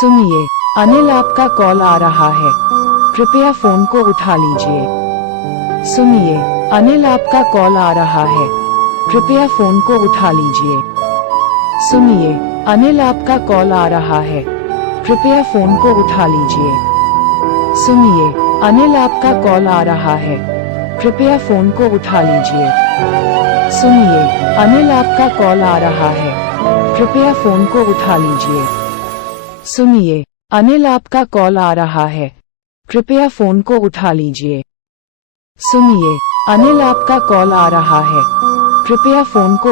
सुनिए, अनिल आपका कॉल आ रहा है, कृपया फोन को उठा लीजिए। सुनिए, अनिल आपका कॉल आ रहा है, कृपया फोन को उठा लीजिए। सुनिए, अनिल आपका कॉल आ रहा है, कृपया फोन को उठा लीजिए। सुनिए, अनिल आपका कॉल आ रहा है, कृपया फोन को उठा लीजिए। सुनिए, अनिल आपका कॉल आ रहा है, कृपया फोन को उठा लीजिए। सुनिए, अनिल आपका कॉल आ रहा है, कृपया फोन को उठा लीजिए। सुनिए, अनिल आपका कॉल आ रहा है, कृपया फोन को